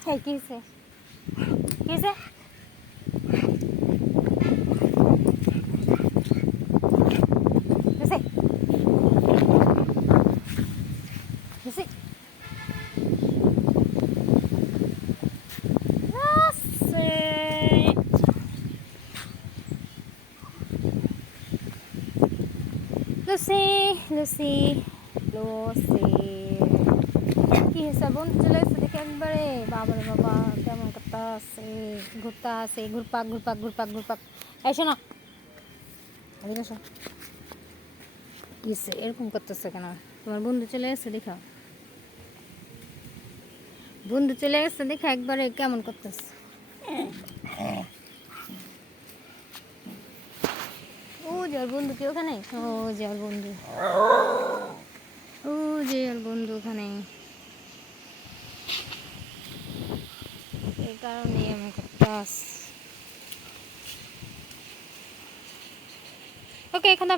अच्छा है किसे किसे Lucy, Lucy, Lucy. Aquí es abundante এসে একবারে, বাবারে বাবা, কেমন করতে আছে? ঘুরতে আছে, ঘুরপাক ঘুরপাক ঘুরপাক ঘুরপাক। এদিকে আসো। কি এরকম করতেছে কেন? তোমার বন্ধু চলে এসে দেখা। বন্ধু চলে এসে দেখা, একবারে কেমন করতেছে। ও যে বন্ধু কি ওখানে? ও যে বন্ধু ও যে ওর বন্ধু ওখানে এই কারণে আমি করতে ওকে এখানে